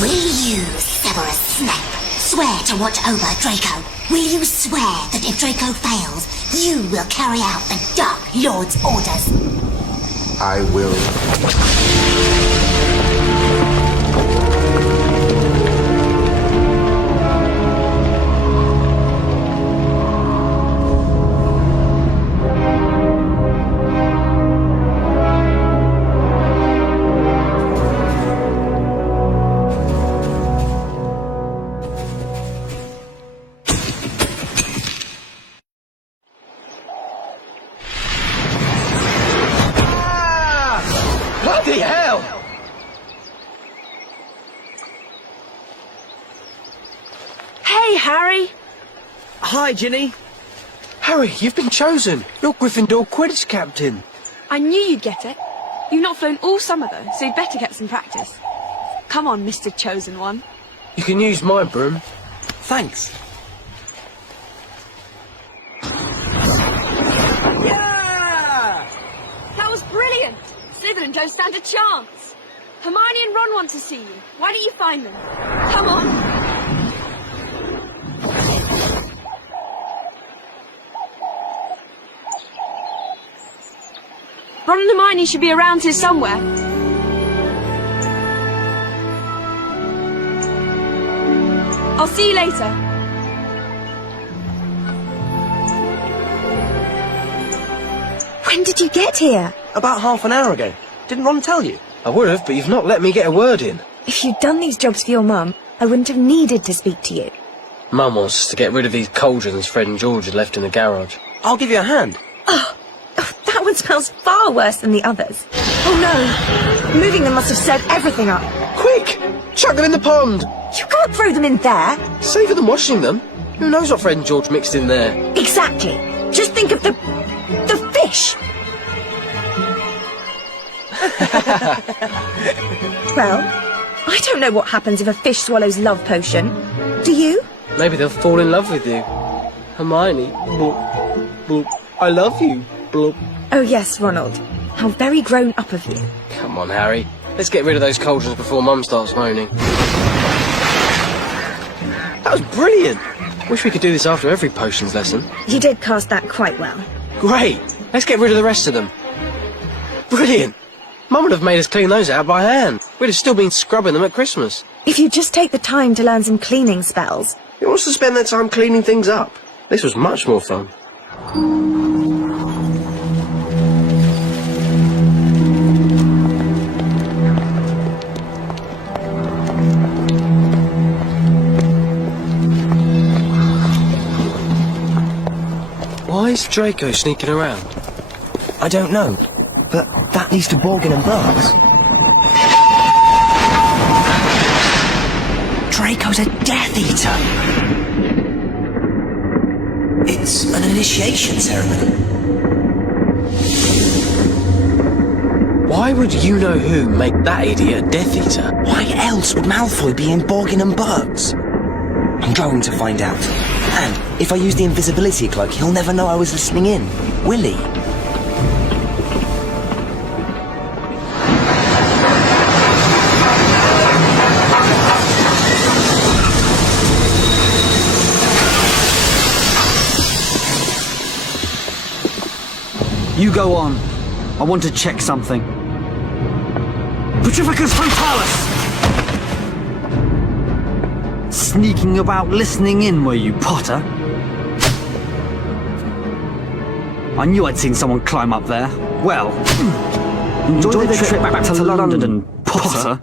Will you, Severus Snape, swear to watch over Draco? Will you swear that if Draco fails, you will carry out the Dark Lord's orders? I will. Bloody hell! Hey, Harry! Hi, Ginny. Harry, you've been chosen. You're Gryffindor Quidditch captain. I knew you'd get it. You've not flown all summer, though, so you'd better get some practice. Come on, Mr. Chosen One. You can use my broom. Thanks. Yeah! That was brilliant! Slytherin don't stand a chance. Hermione and Ron want to see you. Why don't you find them? Come on! Ron and Hermione should be around here somewhere. I'll see you later. When did you get here? About half an hour ago. Didn't Ron tell you? I would have, but you've not let me get a word in. If you'd done these jobs for your mum, I wouldn't have needed to speak to you. Mum wants us to get rid of these cauldrons Fred and George had left in the garage. I'll give you a hand. That one smells far worse than the others. Oh no! Moving them must have stirred everything up. Quick! Chuck them in the pond! You can't throw them in there. Safer than washing them. Who knows what Fred and George mixed in there? Exactly. Just think of the fish. Well, I don't know what happens if a fish swallows love potion. Do you? Maybe they'll fall in love with you. Hermione, bloop, bloop, I love you, bloop. Oh yes, Ronald. How very grown up of you. Come on, Harry. Let's get rid of those cauldrons before Mum starts moaning. That was brilliant! Wish we could do this after every potions lesson. You did cast that quite well. Great! Let's get rid of the rest of them. Brilliant! Mum would have made us clean those out by hand. We'd have still been scrubbing them at Christmas. If you just take the time to learn some cleaning spells. Who wants to spend their time cleaning things up? This was much more fun. Why is Draco sneaking around? I don't know, but that leads to Borgin and Burns. Draco's a Death Eater! It's an initiation ceremony. Why would you-know-who make that idiot a Death Eater? Why else would Malfoy be in Borgin and Burns? I'm going to find out. And if I use the invisibility cloak, he'll never know I was listening in, will he? You go on. I want to check something. Petrificus Frontalis! Sneaking about listening in, were you, Potter? I knew I'd seen someone climb up there. Well, enjoy the trip back to London, Potter.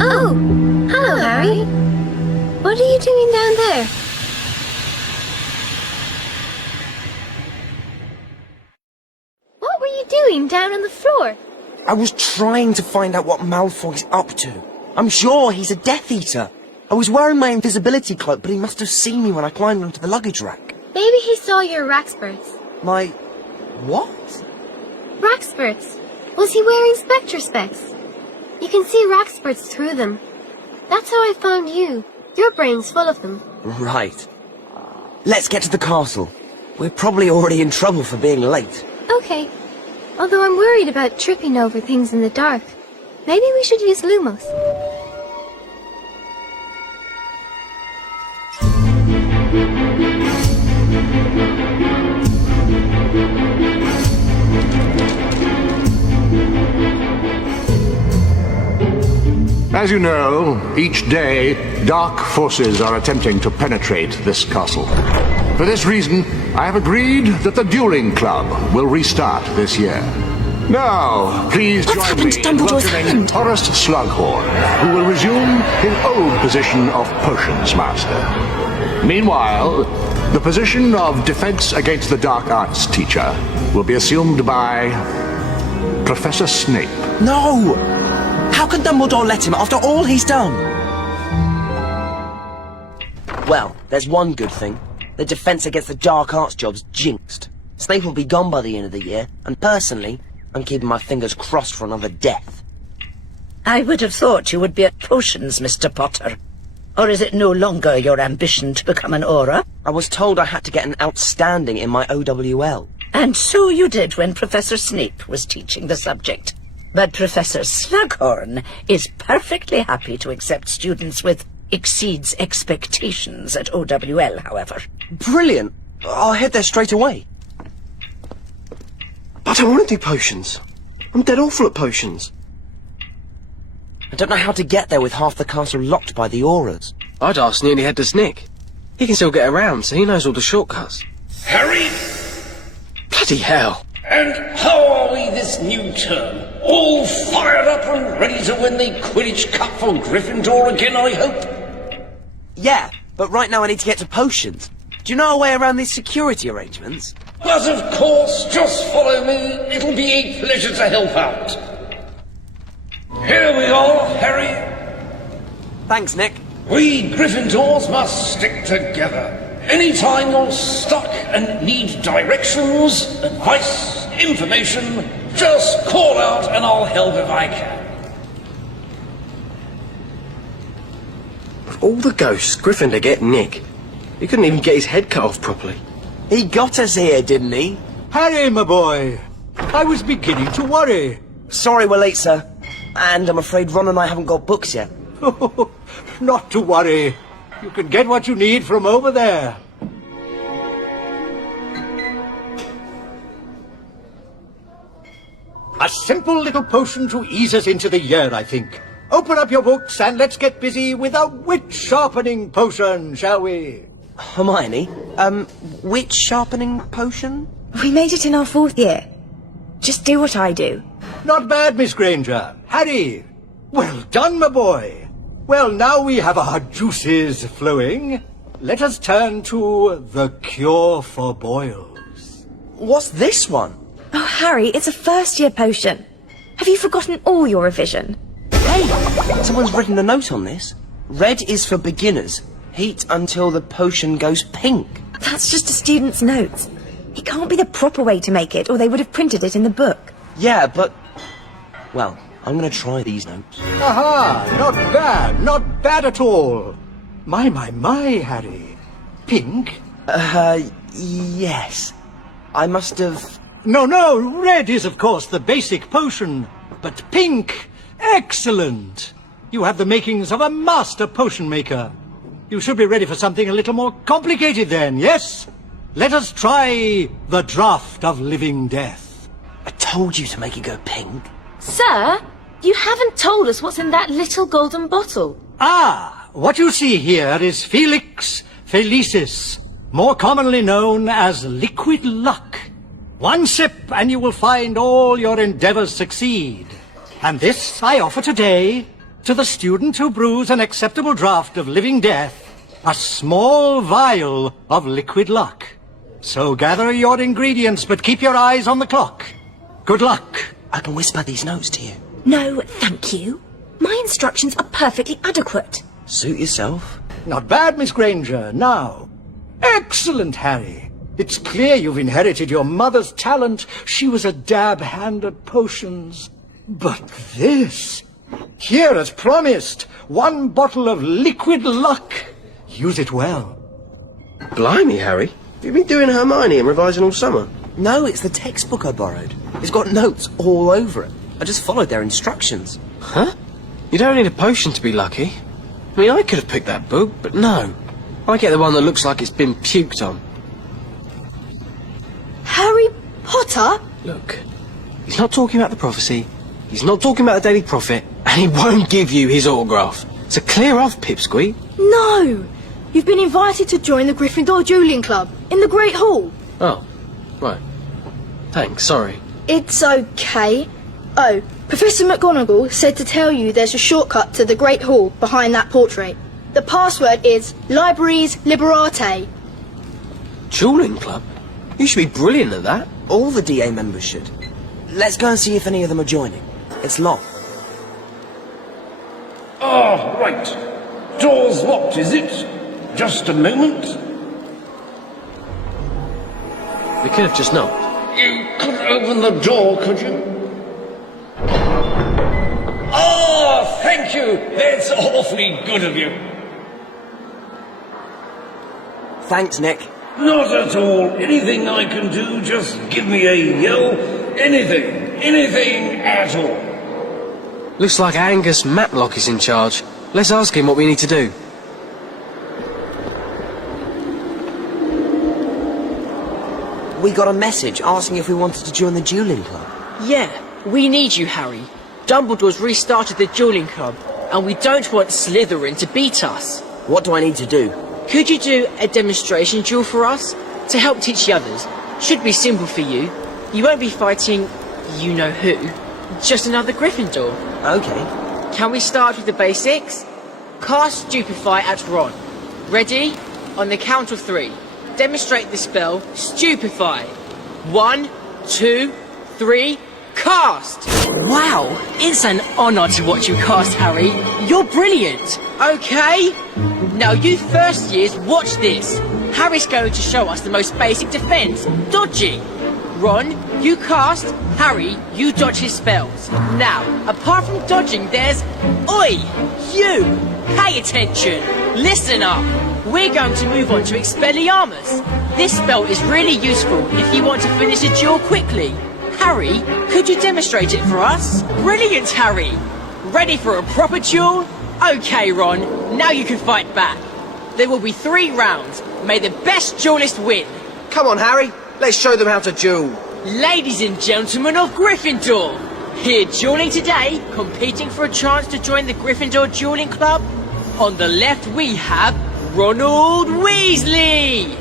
Oh, hello, Harry. What are you doing down there? What were you doing down on the floor? I was trying to find out what Malfoy's up to. I'm sure he's a Death Eater. I was wearing my invisibility cloak, but he must have seen me when I climbed onto the luggage rack. Maybe he saw your Raxburts. My... what? Raxburts. Was he wearing Spectre specs? You can see Raxburts through them. That's how I found you. Your brain's full of them. Right. Let's get to the castle. We're probably already in trouble for being late. Okay. Although I'm worried about tripping over things in the dark. Maybe we should use Lumos. As you know, each day, dark forces are attempting to penetrate this castle. For this reason, I have agreed that the Dueling Club will restart this year. Now, please What's join happened me to in Dumbledore's welcoming hand? Horace Slughorn, who will resume his old position of Potions Master. Meanwhile, the position of Defense Against the Dark Arts teacher will be assumed by Professor Snape. No! How can Dumbledore let him after all he's done? Well, there's one good thing. The Defense Against the Dark Arts job's jinxed. Snape will be gone by the end of the year, and personally, I'm keeping my fingers crossed for another death. I would have thought you would be at potions, Mr. Potter. Or is it no longer your ambition to become an Auror? I was told I had to get an outstanding in my OWL. And so you did when Professor Snape was teaching the subject. But Professor Slughorn is perfectly happy to accept students with exceeds expectations at OWL, however. Brilliant! I'll head there straight away. I don't want to do potions. I'm dead awful at potions. I don't know how to get there with half the castle locked by the Aurors. I'd ask Nearly Headless Nick. He can still get around, so he knows all the shortcuts. Harry, Bloody hell. and how are we this new term? All fired up and ready to win the Quidditch Cup for Gryffindor again, I hope? Yeah, but right now I need to get to potions. Do you know a way around these security arrangements? But of course, just follow me. It'll be a pleasure to help out. Here we are, Harry. Thanks, Nick. We Gryffindors must stick together. Anytime you're stuck and need directions, advice, information, just call out and I'll help if I can. Of all the ghosts, Griffin to get Nick. He couldn't even get his head cut off properly. He got us here, didn't he? Harry, my boy. I was beginning to worry. Sorry we're late, sir. And I'm afraid Ron and I haven't got books yet. Not to worry. You can get what you need from over there. A simple little potion to ease us into the year, I think. Open up your books and let's get busy with a wit sharpening potion, shall we? Hermione, witch sharpening potion? We made it in our 4th year. Just do what I do. Not bad, Miss Granger. Harry, well done, my boy. Well, now we have our juices flowing. Let us turn to the cure for boils. What's this one? Oh, Harry, it's a 1st year potion. Have you forgotten all your revision? Hey, someone's written a note on this. Red is for beginners. Heat until the potion goes pink. That's just a student's notes. It can't be the proper way to make it, or they would have printed it in the book. Yeah, but... Well, I'm gonna try these notes. Aha! Not bad at all. My, Harry. Pink? Yes. I must have... No, red is of course the basic potion, but pink, excellent. You have the makings of a master potion maker. You should be ready for something a little more complicated then, yes? Let us try the Draught of Living Death. I told you to make it go pink. Sir, you haven't told us what's in that little golden bottle. Ah, what you see here is Felix Felicis, more commonly known as liquid luck. One sip and you will find all your endeavors succeed. And this I offer today to the student who brews an acceptable draught of living death, a small vial of liquid luck. So gather your ingredients, but keep your eyes on the clock. Good luck. I can whisper these notes to you. No, thank you. My instructions are perfectly adequate. Suit yourself. Not bad, Miss Granger. Now, excellent, Harry. It's clear you've inherited your mother's talent. She was a dab hand at potions. But this... Here, as promised, 1 bottle of liquid luck. Use it well. Blimey, Harry. Have you been doing Hermione and revising all summer? No, it's the textbook I borrowed. It's got notes all over it. I just followed their instructions. Huh? You don't need a potion to be lucky. I mean, I could have picked that book, but no. I get the one that looks like it's been puked on. Harry Potter? Look, he's not talking about the prophecy, he's not talking about the Daily Prophet, and he won't give you his autograph. So clear off, Pipsqueak. No! You've been invited to join the Gryffindor Dueling Club in the Great Hall. Oh, right. Thanks, sorry. It's okay. Oh, Professor McGonagall said to tell you there's a shortcut to the Great Hall behind that portrait. The password is Libraries Liberate. Dueling Club? You should be brilliant at that. All the DA members should. Let's go and see if any of them are joining. It's locked. Ah, right. Door's locked, is it? Just a moment. We could have just knocked. You couldn't open the door, could you? Ah, thank you. That's awfully good of you. Thanks, Nick. Not at all. Anything I can do, just give me a yell. Anything. Anything at all. Looks like Angus Matlock is in charge. Let's ask him what we need to do. We got a message asking if we wanted to join the dueling club. Yeah, we need you, Harry. Dumbledore's restarted the dueling club, and we don't want Slytherin to beat us. What do I need to do? Could you do a demonstration duel for us? To help teach the others. Should be simple for you. You won't be fighting you-know-who. Just another Gryffindor. Okay. Can we start with the basics? Cast Stupefy at Ron. Ready? On the count of 3. Demonstrate the spell Stupefy. 1, 2, 3, cast! Wow, it's an honour to watch you cast, Harry. You're brilliant. Okay? Now you first years, watch this. Harry's going to show us the most basic defence, dodging. Ron, you cast. Harry, you dodge his spells. Now, apart from dodging, there's... Oi! You! Pay attention! Listen up! We're going to move on to Expelliarmus. This spell is really useful if you want to finish a duel quickly. Harry, could you demonstrate it for us? Brilliant, Harry! Ready for a proper duel? Okay, Ron, now you can fight back. There will be 3 rounds. May the best duelist win. Come on, Harry. Let's show them how to duel. Ladies and gentlemen of Gryffindor, here dueling today, competing for a chance to join the Gryffindor Dueling Club. On the left we have Ronald Weasley.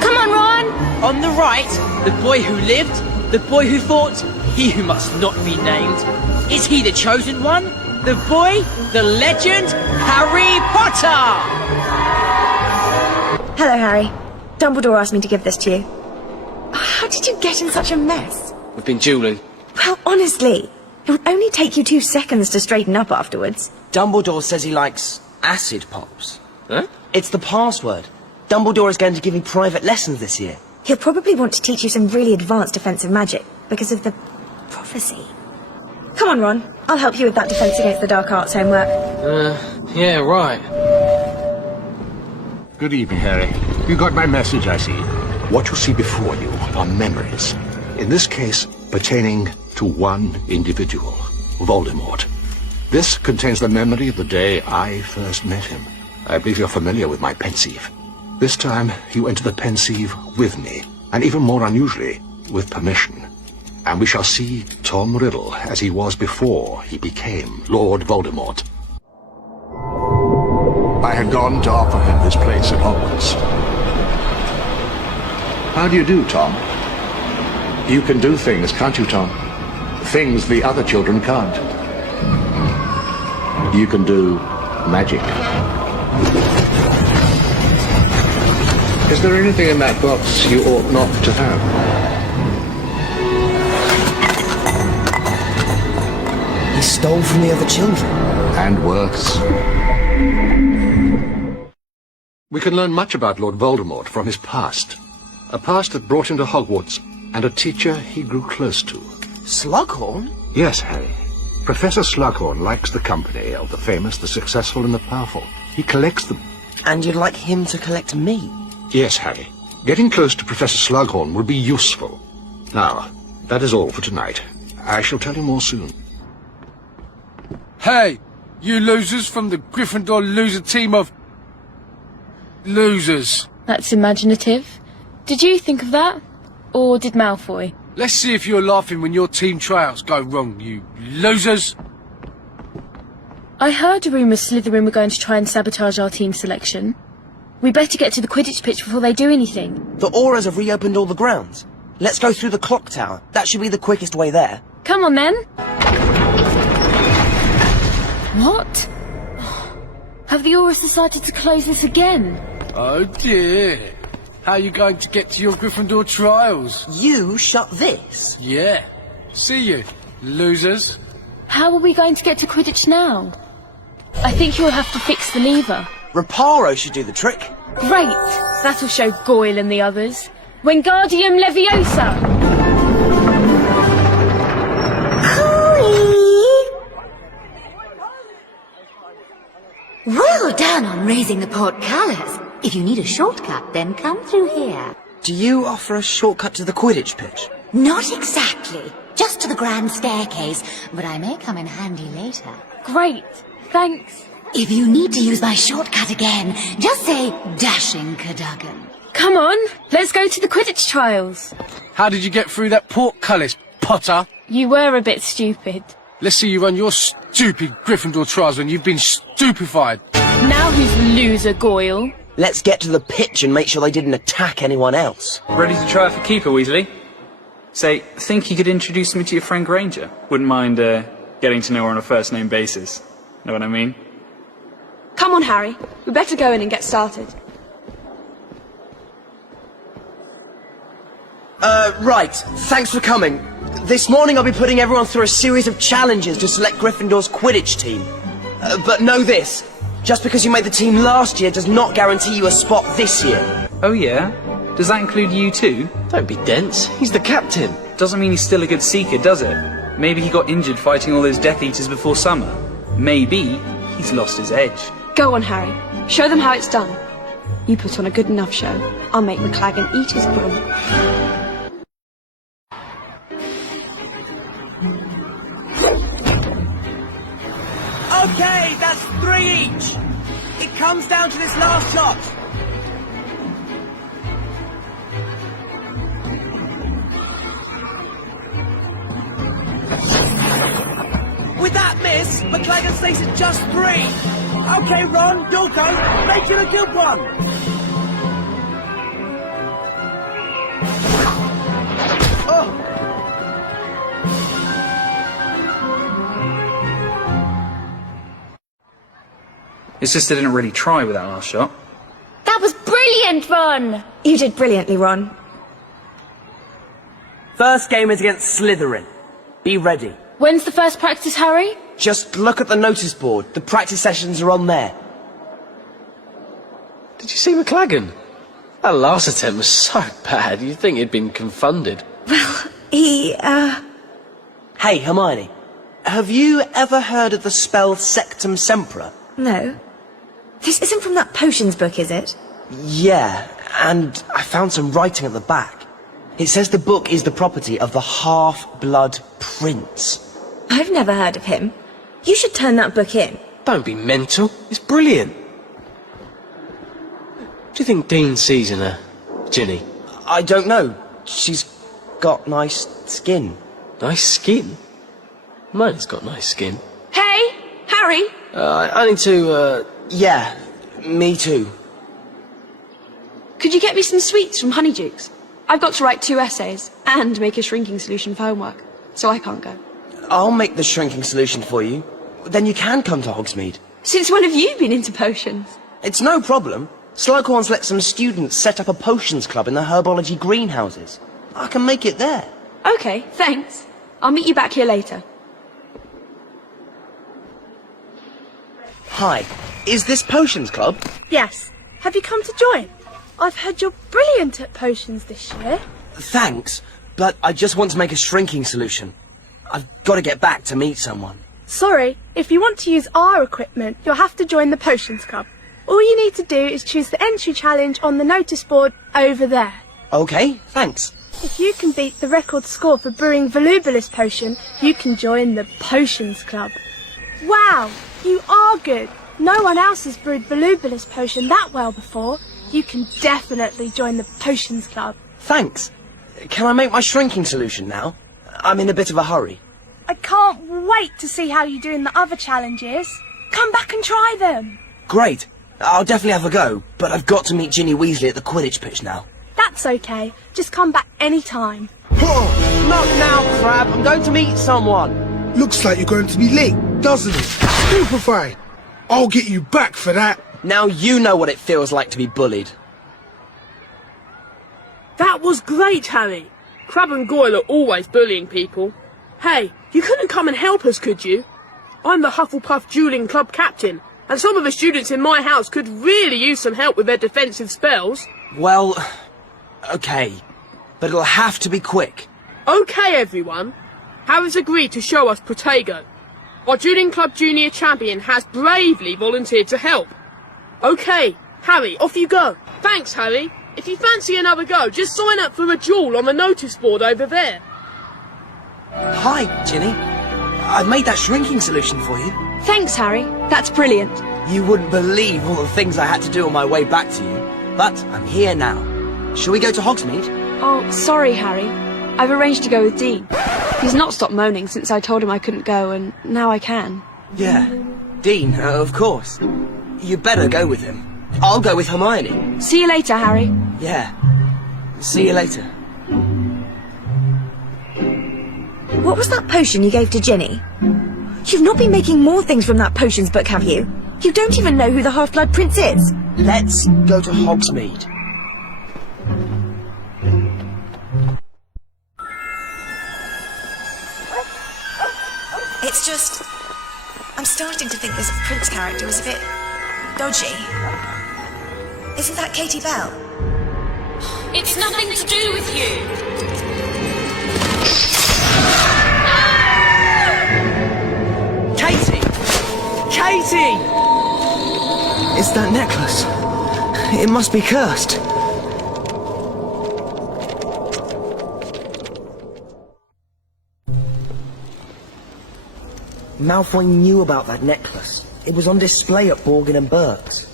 Come on, Ron! On the right, the boy who lived, the boy who fought, he who must not be named. Is he the chosen one? The boy, the legend, Harry Potter! Hello, Harry. Dumbledore asked me to give this to you. How did you get in such a mess? We've been dueling. Well, honestly, it would only take you 2 seconds to straighten up afterwards. Dumbledore says he likes acid pops. Huh? It's the password. Dumbledore is going to give you private lessons this year. He'll probably want to teach you some really advanced defensive magic because of the prophecy. Come on, Ron. I'll help you with that Defense Against the Dark Arts homework. Yeah, right. Good evening, Harry. You got my message, I see. What you see before you are memories. In this case, pertaining to one individual, Voldemort. This contains the memory of the day I first met him. I believe you're familiar with my Pensieve. This time, you enter the Pensieve with me, and even more unusually, with permission. And we shall see Tom Riddle as he was before he became Lord Voldemort. I had gone to offer him this place at Hogwarts. How do you do, Tom? You can do things, can't you, Tom? Things the other children can't. You can do magic. Is there anything in that box you ought not to have? He stole from the other children. And worse. We can learn much about Lord Voldemort from his past. A past that brought him to Hogwarts, and a teacher he grew close to. Slughorn? Yes, Harry. Professor Slughorn likes the company of the famous, the successful, and the powerful. He collects them. And you'd like him to collect me? Yes, Harry. Getting close to Professor Slughorn will be useful. Now, that is all for tonight. I shall tell you more soon. Hey, you losers from the Gryffindor loser team of... losers. That's imaginative. Did you think of that? Or did Malfoy? Let's see if you're laughing when your team trials go wrong, you losers. I heard a rumour Slytherin were going to try and sabotage our team selection. We better get to the Quidditch pitch before they do anything. The Auras have reopened all the grounds. Let's go through the clock tower. That should be the quickest way there. Come on then. What? Have the Auras decided to close this again? Oh dear. How are you going to get to your Gryffindor trials? You shut this? Yeah. See you, losers. How are we going to get to Quidditch now? I think you'll have to fix the lever. Reparo should do the trick. Great! That'll show Goyle and the others. Wingardium Leviosa! Well done on raising the portcullis. If you need a shortcut, then come through here. Do you offer a shortcut to the Quidditch pitch? Not exactly. Just to the grand staircase, but I may come in handy later. Great. Thanks. If you need to use my shortcut again, just say Dashing Cadogan. Come on, let's go to the Quidditch trials. How did you get through that portcullis, Potter? You were a bit stupid. Let's see you run your stupid Gryffindor trials when you've been stupefied. Now who's loser, Goyle? Let's get to the pitch and make sure they didn't attack anyone else. Ready to try for keeper, Weasley? Say, think you could introduce me to your friend Granger? Wouldn't mind, getting to know her on a first-name basis. Know what I mean? Come on, Harry. We better go in and get started. Right. Thanks for coming. This morning I'll be putting everyone through a series of challenges to select Gryffindor's Quidditch team. But know this. Just because you made the team last year does not guarantee you a spot this year. Oh yeah? Does that include you too? Don't be dense. He's the captain. Doesn't mean he's still a good seeker, does it? Maybe he got injured fighting all those Death Eaters before summer. Maybe he's lost his edge. Go on, Harry. Show them how it's done. You put on a good enough show. I'll make McLaggen eat his broom. Okay, that's 3 each. It comes down to this last shot. With that miss, McLaggen stays at just 3. Okay, Ron, you'll go. Make it a good one. Oh. His sister didn't really try with that last shot. That was brilliant, Ron! You did brilliantly, Ron. First game is against Slytherin. Be ready. When's the first practice, Harry? Just look at the notice board. The practice sessions are on there. Did you see McLaggen? That last attempt was so bad, you'd think he'd been confounded. Well, he, Hey, Hermione. Have you ever heard of the spell Sectum Sempra? No. This isn't from that potions book, is it? Yeah, and I found some writing at the back. It says the book is the property of the Half-Blood Prince. I've never heard of him. You should turn that book in. Don't be mental. It's brilliant. Do you think Dean sees in her, Ginny? I don't know. She's got nice skin. Nice skin? Mine's got nice skin. Hey, Harry! I need to, Yeah, me too. Could you get me some sweets from Honeydukes? I've got to write 2 essays and make a shrinking solution for homework, so I can't go. I'll make the shrinking solution for you. Then you can come to Hogsmeade. Since when have you been into potions? It's no problem. Slughorn's let some students set up a potions club in the herbology greenhouses. I can make it there. Okay, thanks. I'll meet you back here later. Hi, is this Potions Club? Yes. Have you come to join? I've heard you're brilliant at potions this year. Thanks, but I just want to make a shrinking solution. I've got to get back to meet someone. Sorry, if you want to use our equipment, you'll have to join the Potions Club. All you need to do is choose the entry challenge on the notice board over there. Okay, thanks. If you can beat the record score for brewing Volubilis Potion, you can join the Potions Club. Wow, you are good. No one else has brewed Volubilis Potion that well before. You can definitely join the Potions Club. Thanks. Can I make my shrinking solution now? I'm in a bit of a hurry. I can't wait to see how you do in the other challenges. Come back and try them. Great. I'll definitely have a go, but I've got to meet Ginny Weasley at the Quidditch pitch now. That's okay. Just come back any time. Not now, Crab. I'm going to meet someone. Looks like you're going to be late, doesn't it? Stupefy. I'll get you back for that. Now you know what it feels like to be bullied. That was great, Harry. Crabbe and Goyle are always bullying people. Hey, you couldn't come and help us, could you? I'm the Hufflepuff Dueling Club captain, and some of the students in my house could really use some help with their defensive spells. Well, okay, but it'll have to be quick. Okay, everyone. Harry's agreed to show us Protego. Our Dueling Club junior champion has bravely volunteered to help. Okay, Harry, off you go. Thanks, Harry. If you fancy another go, just sign up for a duel on the notice board over there. Hi, Ginny. I've made that shrinking solution for you. Thanks, Harry. That's brilliant. You wouldn't believe all the things I had to do on my way back to you, but I'm here now. Shall we go to Hogsmeade? Oh, sorry, Harry. I've arranged to go with Dean. He's not stopped moaning since I told him I couldn't go, and now I can. Yeah, Dean, of course. You better go with him. I'll go with Hermione. See you later, Harry. Yeah. See you later. What was that potion you gave to Ginny? You've not been making more things from that potions book, have you? You don't even know who the Half-Blood Prince is. Let's go to Hogsmeade. It's just... I'm starting to think this Prince character is a bit... dodgy. Isn't that Katie Bell? It's nothing to do with you. Katie! Katie! It's that necklace. It must be cursed. Malfoy knew about that necklace. It was on display at Borgin and Burke's.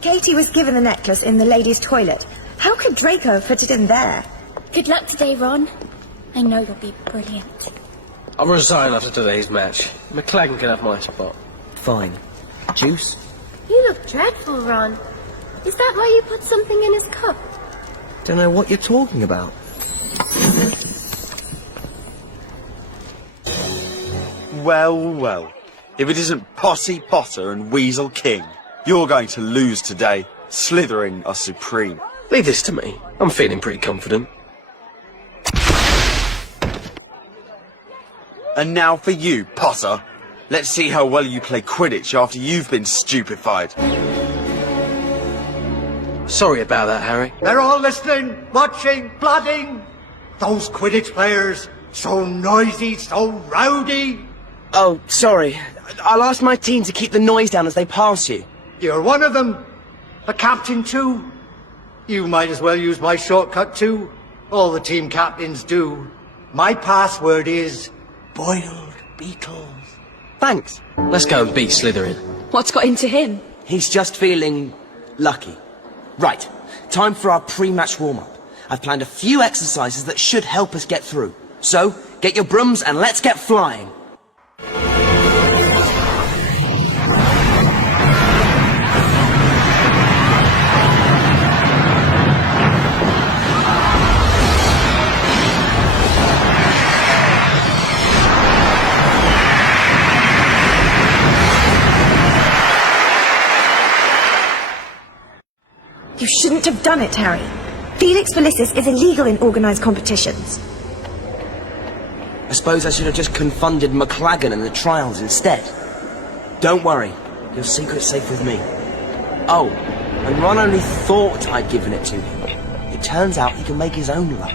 Katie was given the necklace in the ladies' toilet. How could Draco have put it in there? Good luck today, Ron. I know you'll be brilliant. I'll resign after today's match. McLaggen can have my spot. Fine. Juice? You look dreadful, Ron. Is that why you put something in his cup? Don't know what you're talking about. Well, well. If it isn't Posse Potter and Weasel King, you're going to lose today. Slytherin are supreme. Leave this to me. I'm feeling pretty confident. And now for you, Potter. Let's see how well you play Quidditch after you've been stupefied. Sorry about that, Harry. They're all listening, watching, blooding. Those Quidditch players, so noisy, so rowdy. Oh, sorry. I'll ask my team to keep the noise down as they pass you. You're one of them. The captain too. You might as well use my shortcut too. All the team captains do. My password is boiled beetles. Thanks. Let's go and beat Slytherin. What's got into him? He's just feeling lucky. Right, time for our pre-match warm-up. I've planned a few exercises that should help us get through. So, get your brooms and let's get flying. You shouldn't have done it, Harry. Felix Felicis is illegal in organised competitions. I suppose I should have just confunded McLaggen in the trials instead. Don't worry, your secret's safe with me. Oh, and Ron only thought I'd given it to him. It turns out he can make his own luck.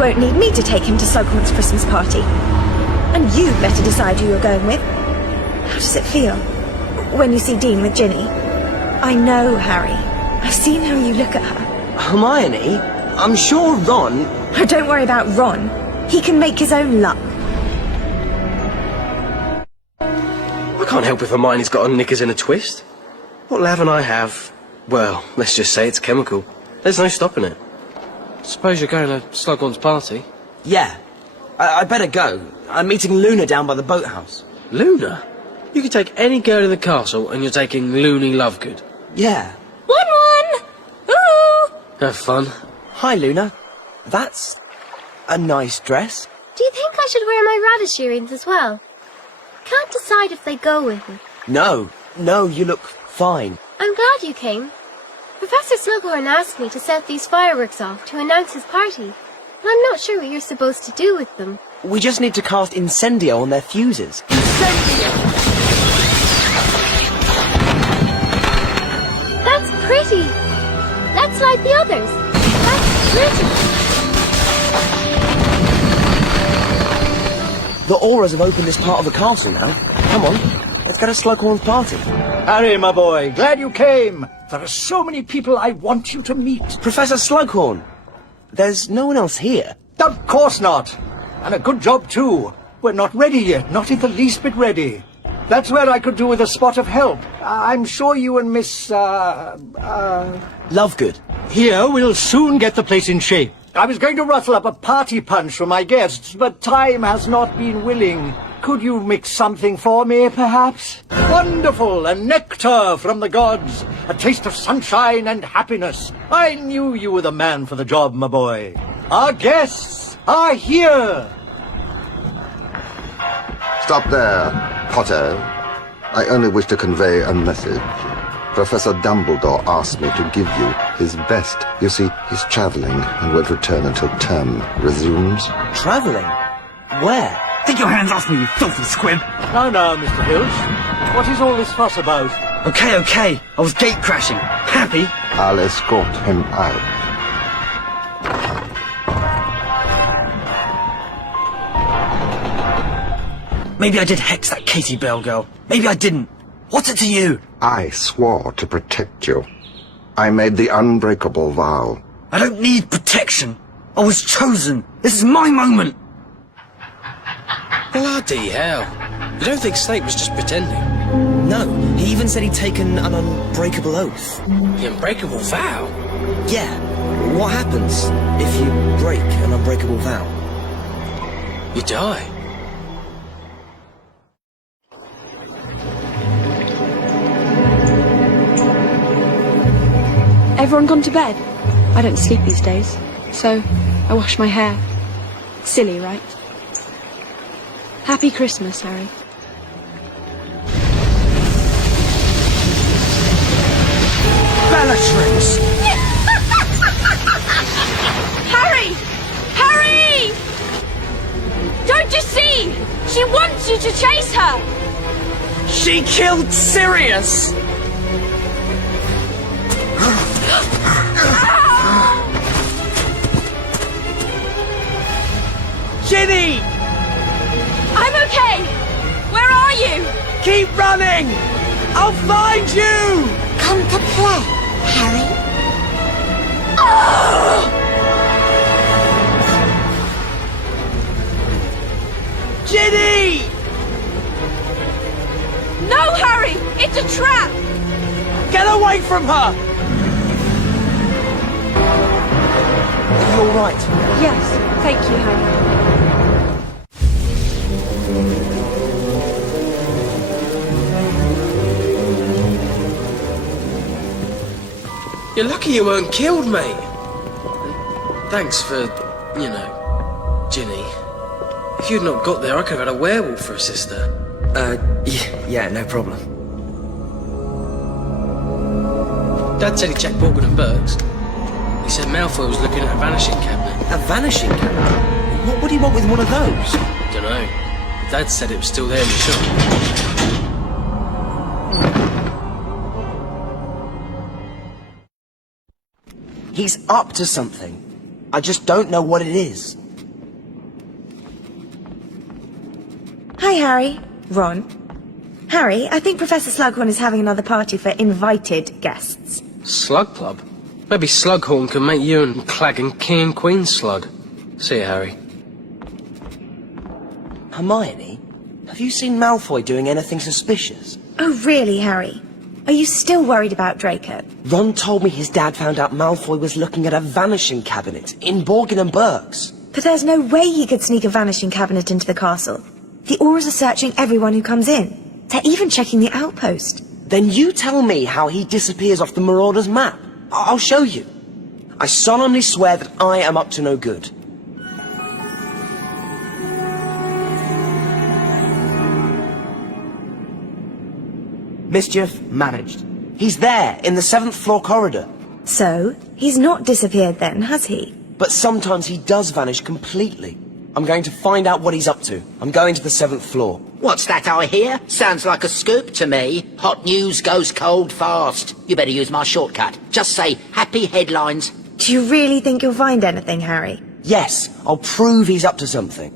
won't need me to take him to Slughorn's Christmas party. And you better decide who you're going with. How does it feel when you see Dean with Ginny? I know, Harry. I've seen how you look at her. Hermione? I'm sure Ron... Oh, don't worry about Ron. He can make his own luck. I can't help if Hermione's got her knickers in a twist. What Lav and I have, well, let's just say it's chemical. There's no stopping it. Suppose you're going to Slughorn's party? Yeah. I better go. I'm meeting Luna down by the boathouse. Luna? You could take any girl in the castle and you're taking Loony Lovegood. Yeah. 1-1! Ooh! Have fun. Hi, Luna. That's a nice dress. Do you think I should wear my radish earrings as well? Can't decide if they go with me. No, you look fine. I'm glad you came. Professor Slughorn asked me to set these fireworks off to announce his party. And I'm not sure what you're supposed to do with them. We just need to cast Incendio on their fuses. That's pretty. Let's light the others. That's pretty. The Auras have opened this part of the castle now. Come on, let's go to Slughorn's party. Harry, my boy, glad you came. There are so many people I want you to meet. Professor Slughorn, there's no one else here. Of course not. And a good job, too. We're not ready yet, not in the least bit ready. That's where I could do with a spot of help. I'm sure you and Miss, Lovegood. Here, we'll soon get the place in shape. I was going to rustle up a party punch for my guests, but time has not been willing. Could you mix something for me, perhaps? Wonderful! A nectar from the gods. A taste of sunshine and happiness. I knew you were the man for the job, my boy. Our guests are here! Stop there, Potter. I only wish to convey a message. Professor Dumbledore asked me to give you his best. You see, he's traveling and won't return until term resumes. Traveling? Where? Take your hands off me, you filthy squib! Now, Mr. Filch. What is all this fuss about? Okay. I was gate crashing. Happy? I'll escort him out. Maybe I did hex that Katie Bell girl. Maybe I didn't. What's it to you? I swore to protect you. I made the unbreakable vow. I don't need protection. I was chosen. This is my moment. Bloody hell. You don't think Snape was just pretending? No, he even said he'd taken an unbreakable oath. The unbreakable vow? Yeah. What happens if you break an unbreakable vow? You die. Everyone gone to bed? I don't sleep these days, so I wash my hair. Silly, right? Happy Christmas, Harry. Bellatrix! Harry! Harry! Don't you see? She wants you to chase her! She killed Sirius! Ginny! I'm okay! Where are you? Keep running! I'll find you! Come to play, Harry. Ginny! No, Harry! It's a trap! Get away from her! Are you all right? Yes, thank you, Harry. You're lucky you weren't killed, mate. And thanks for, Ginny. If you'd not got there, I could have had a werewolf for a sister. Yeah, no problem. Dad said he checked Morgan and Burke's. He said Malfoy was looking at a vanishing cabinet. A vanishing cabinet? What would he want with one of those? Dunno. Dad said it was still there in the shop. He's up to something. I just don't know what it is. Hi, Harry. Ron. Harry, I think Professor Slughorn is having another party for invited guests. Slug Club? Maybe Slughorn can make you and Claggin King and Queen slug. See you, Harry. Hermione, have you seen Malfoy doing anything suspicious? Oh, really, Harry? Are you still worried about Draco? Ron told me his dad found out Malfoy was looking at a vanishing cabinet in Borgin and Burke's. But there's no way he could sneak a vanishing cabinet into the castle. The Aurors are searching everyone who comes in. They're even checking the outpost. Then you tell me how he disappears off the Marauders' map. I'll show you. I solemnly swear that I am up to no good. Mischief managed. He's there, in the 7th floor corridor. So, he's not disappeared then, has he? But sometimes he does vanish completely. I'm going to find out what he's up to. I'm going to the 7th floor. What's that I hear? Sounds like a scoop to me. Hot news goes cold fast. You better use my shortcut. Just say happy headlines. Do you really think you'll find anything, Harry? Yes, I'll prove he's up to something.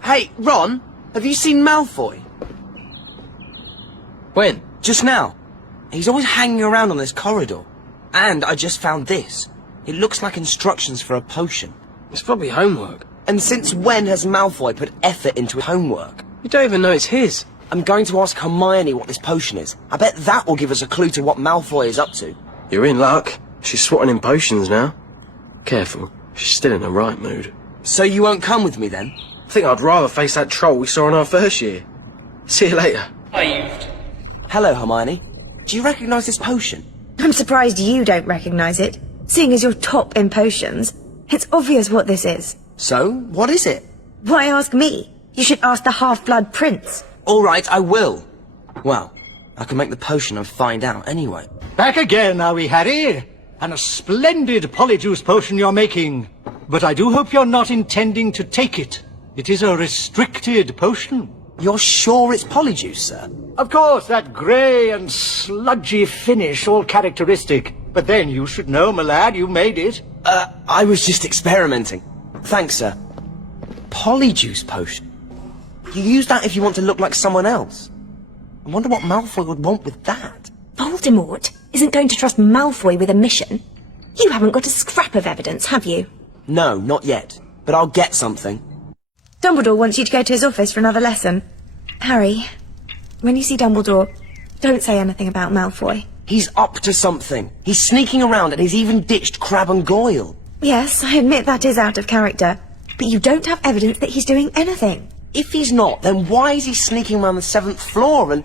Hey, Ron, have you seen Malfoy? When? Just now. He's always hanging around on this corridor. And I just found this. It looks like instructions for a potion. It's probably homework. And since when has Malfoy put effort into homework? You don't even know it's his. I'm going to ask Hermione what this potion is. I bet that will give us a clue to what Malfoy is up to. You're in luck. She's swatting in potions now. Careful, she's still in the right mood. So you won't come with me then? I think I'd rather face that troll we saw in our first year. See you later. Hello, Hermione. Do you recognise this potion? I'm surprised you don't recognise it. Seeing as you're top in potions, it's obvious what this is. So, what is it? Why ask me? You should ask the Half-Blood Prince. All right, I will. Well, I can make the potion and find out anyway. Back again, are we, Harry? And a splendid polyjuice potion you're making. But I do hope you're not intending to take it. It is a restricted potion. You're sure it's polyjuice, sir? Of course, that grey and sludgy finish, all characteristic. But then you should know, my lad, you made it. I was just experimenting. Thanks, sir. Polyjuice potion? You use that if you want to look like someone else. I wonder what Malfoy would want with that. Voldemort isn't going to trust Malfoy with a mission. You haven't got a scrap of evidence, have you? No, not yet. But I'll get something. Dumbledore wants you to go to his office for another lesson. Harry, when you see Dumbledore, don't say anything about Malfoy. He's up to something. He's sneaking around and he's even ditched Crabbe and Goyle. Yes, I admit that is out of character. But you don't have evidence that he's doing anything. If he's not, then why is he sneaking around the 7th floor and...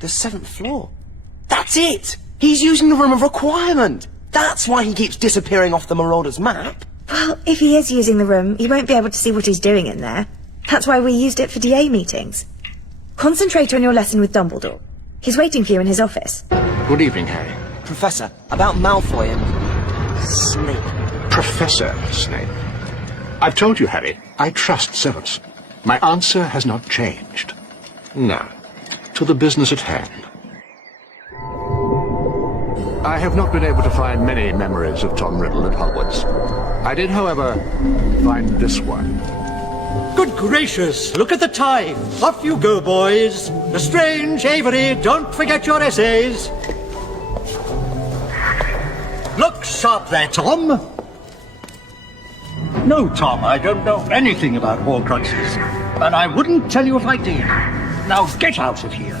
The 7th floor? That's it! He's using the Room of Requirement! That's why he keeps disappearing off the Marauders' map. Well, if he is using the room, you won't be able to see what he's doing in there. That's why we used it for DA meetings. Concentrate on your lesson with Dumbledore. He's waiting for you in his office. Good evening, Harry. Professor, about Malfoy and... Snape. Professor Snape. I've told you, Harry, I trust Severus. My answer has not changed. Now, to the business at hand. I have not been able to find many memories of Tom Riddle at Hogwarts. I did, however, find this one. Good gracious, look at the time. Off you go, boys. Lestrange, Avery, don't forget your essays. Look sharp there, Tom. No, Tom, I don't know anything about Horcruxes. And I wouldn't tell you if I did. Now get out of here.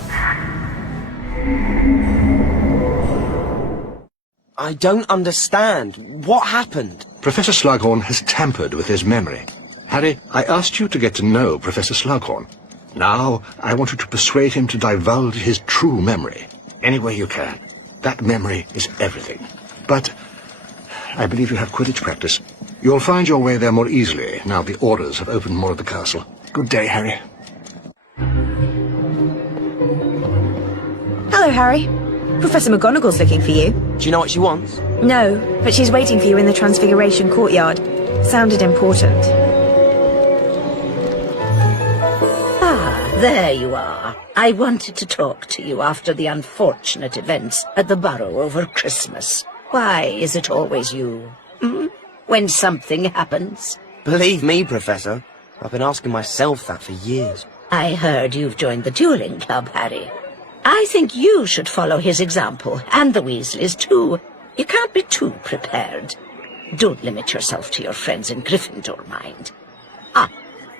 I don't understand. What happened? Professor Slughorn has tampered with his memory. Harry, I asked you to get to know Professor Slughorn. Now, I want you to persuade him to divulge his true memory. Any way you can. That memory is everything. But I believe you have Quidditch practice. You'll find your way there more easily now the Orders have opened more of the castle. Good day, Harry. Hello, Harry. Professor McGonagall's looking for you. Do you know what she wants? No, but she's waiting for you in the Transfiguration courtyard. Sounded important. Ah, there you are. I wanted to talk to you after the unfortunate events at the Burrow over Christmas. Why is it always you? when something happens? Believe me, Professor, I've been asking myself that for years. I heard you've joined the dueling club, Harry. I think you should follow his example, and the Weasleys too. You can't be too prepared. Don't limit yourself to your friends in Gryffindor, mind. Ah,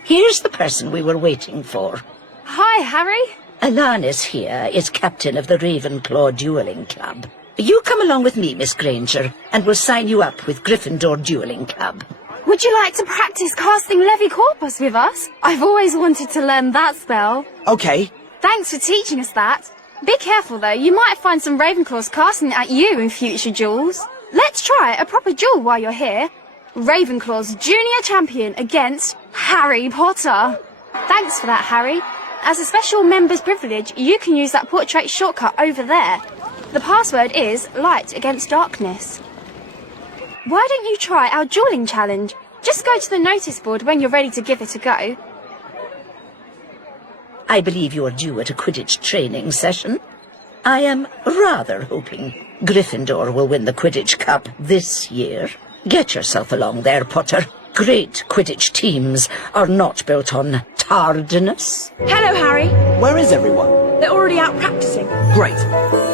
here's the person we were waiting for. Hi, Harry. Alanis here is captain of the Ravenclaw Dueling Club. You come along with me, Miss Granger, and we'll sign you up with Gryffindor Dueling Club. Would you like to practice casting Levi Corpus with us? I've always wanted to learn that spell. Okay. Thanks for teaching us that. Be careful, though. You might find some Ravenclaws casting it at you in future duels. Let's try a proper duel while you're here. Ravenclaw's junior champion against Harry Potter. Thanks for that, Harry. As a special member's privilege, you can use that portrait shortcut over there. The password is light against darkness. Why don't you try our dueling challenge? Just go to the notice board when you're ready to give it a go. I believe you're due at a Quidditch training session. I am rather hoping Gryffindor will win the Quidditch Cup this year. Get yourself along there, Potter. Great Quidditch teams are not built on tardiness. Hello, Harry. Where is everyone? They're already out practicing. Great.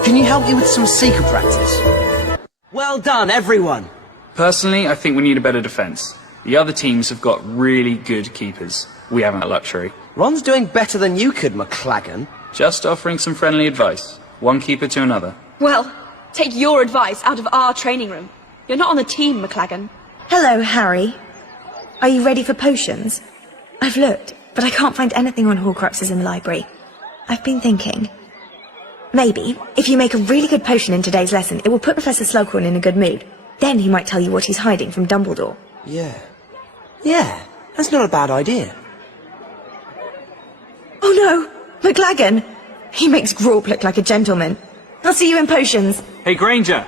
Can you help me with some seeker practice? Well done, everyone. Personally, I think we need a better defence. The other teams have got really good keepers. We haven't that luxury. Ron's doing better than you could, McLaggen. Just offering some friendly advice. One keeper to another. Well, take your advice out of our training room. You're not on the team, McLaggen. Hello, Harry. Are you ready for potions? I've looked, but I can't find anything on Horcruxes in the library. I've been thinking. Maybe, if you make a really good potion in today's lesson, it will put Professor Slughorn in a good mood. Then he might tell you what he's hiding from Dumbledore. Yeah, that's not a bad idea. Oh no! McLaggen! He makes Grawp look like a gentleman. I'll see you in potions. Hey, Granger!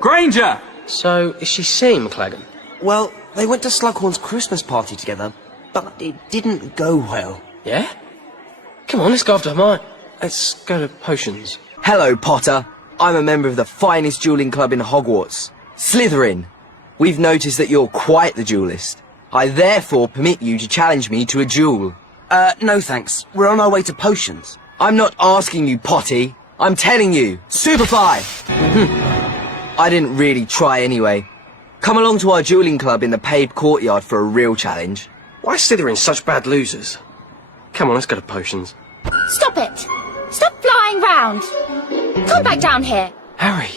Granger! So, is she seeing McLaggen? Well, they went to Slughorn's Christmas party together, but it didn't go well. Yeah? Come on, let's go after mine. Let's go to potions. Hello, Potter. I'm a member of the finest dueling club in Hogwarts, Slytherin. We've noticed that you're quite the duelist. I therefore permit you to challenge me to a duel. No thanks. We're on our way to potions. I'm not asking you, Potty. I'm telling you. Superfly! I didn't really try anyway. Come along to our dueling club in the paved courtyard for a real challenge. Why are Slytherin such bad losers? Come on, let's go to potions. Stop it! Stop flying round! Come back down here! Harry!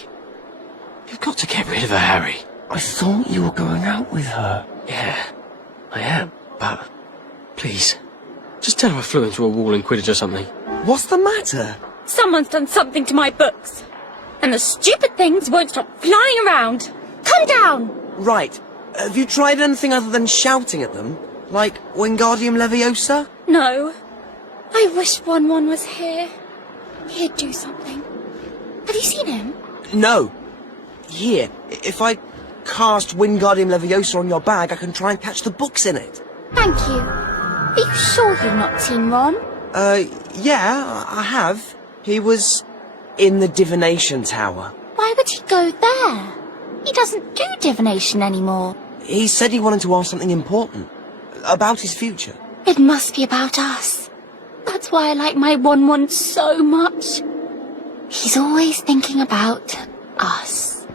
You've got to get rid of her, Harry. I thought you were going out with her. Yeah, I am, but please, just tell her I flew into a wall in Quidditch or something. What's the matter? Someone's done something to my books. And the stupid things won't stop flying around. Come down! Right. Have you tried anything other than shouting at them? Like Wingardium Leviosa? No. I wish Won-Won was here. He'd do something. Have you seen him? No. Here, if I cast Wingardium Leviosa on your bag, I can try and catch the books in it. Thank you. Are you sure you've not seen Ron? Yeah, I have. He was in the divination tower. Why would he go there? He doesn't do divination anymore. He said he wanted to ask something important. About his future. It must be about us. That's why I like my Won-Won so much. He's always thinking about us.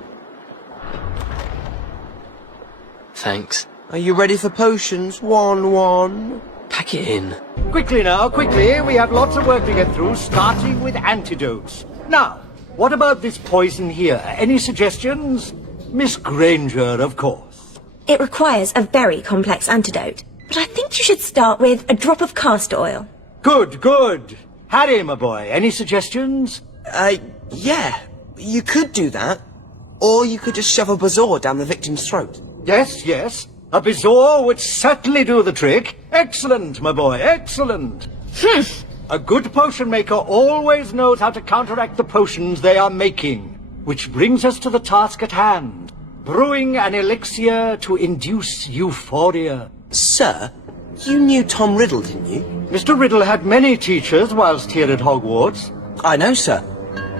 Thanks. Are you ready for potions, Won-Won? Pack it in. Quickly now, quickly. We have lots of work to get through, starting with antidotes. Now, what about this poison here? Any suggestions? Miss Granger, of course. It requires a very complex antidote. But I think you should start with a drop of castor oil. Good, good. Harry, my boy, any suggestions? Yeah. You could do that. Or you could just shove a bazaar down the victim's throat. Yes, yes. A bazaar would certainly do the trick. Excellent, my boy, excellent. A good potion maker always knows how to counteract the potions they are making. Which brings us to the task at hand. Brewing an elixir to induce euphoria. Sir, you knew Tom Riddle, didn't you? Mr. Riddle had many teachers whilst here at Hogwarts. I know, sir.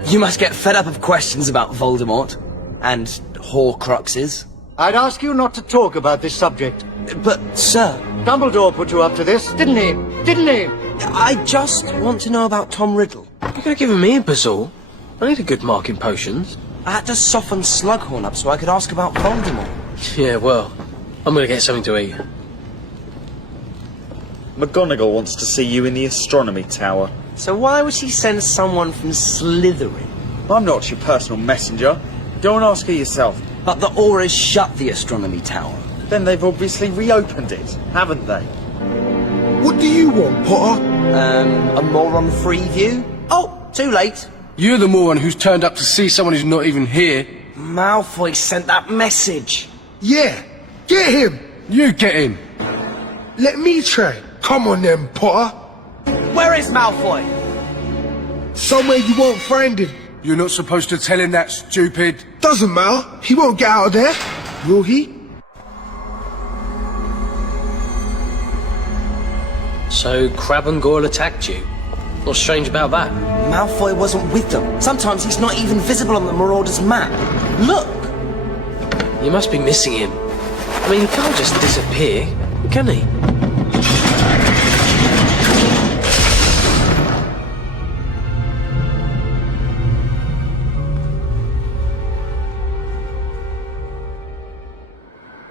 You must get fed up of questions about Voldemort. And Horcruxes. I'd ask you not to talk about this subject. But, sir... Dumbledore put you up to this, didn't he? Didn't he? I just want to know about Tom Riddle. You're going to give me a Bazool? I need a good mark in potions. I had to soften Slughorn up so I could ask about Voldemort. Yeah, well, I'm going to get something to eat. McGonagall wants to see you in the astronomy tower. So why would she send someone from Slytherin? I'm not your personal messenger. Go and ask her yourself. But the Aurors shut the astronomy tower. Then they've obviously reopened it, haven't they? What do you want, Potter? A moron-free view? Oh, too late. You're the moron who's turned up to see someone who's not even here. Malfoy sent that message. Yeah, get him. You get him. Let me try. Come on then, Potter. Where is Malfoy? Somewhere you won't find him. You're not supposed to tell him that, stupid. Doesn't matter. He won't get out of there. Will he? So Crabbe and Goyle attacked you? What's strange about that? Malfoy wasn't with them. Sometimes he's not even visible on the Marauders map. Look! You must be missing him. I mean, he can't just disappear, can he?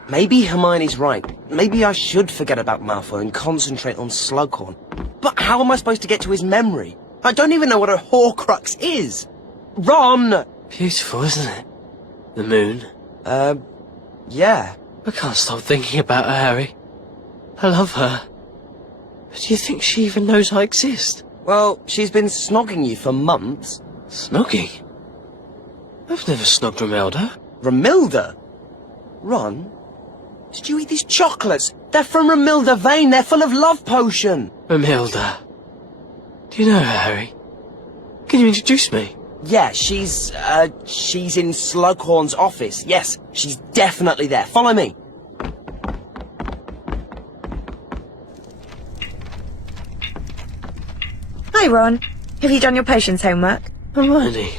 Maybe Hermione's right. Maybe I should forget about Malfoy and concentrate on Slughorn. But how am I supposed to get to his memory? I don't even know what a Horcrux is. Ron! Beautiful, isn't it? The moon. Yeah. I can't stop thinking about her, Harry. I love her. But do you think she even knows I exist? Well, she's been snogging you for months. Snogging? I've never snogged Romilda. Romilda? Ron? Did you eat these chocolates? They're from Romilda Vane. They're full of love potion. Romilda. Do you know her, Harry? Can you introduce me? Yeah, she's in Slughorn's office. Yes, she's definitely there. Follow me. Hi, Ron. Have you done your potions homework? Hermione,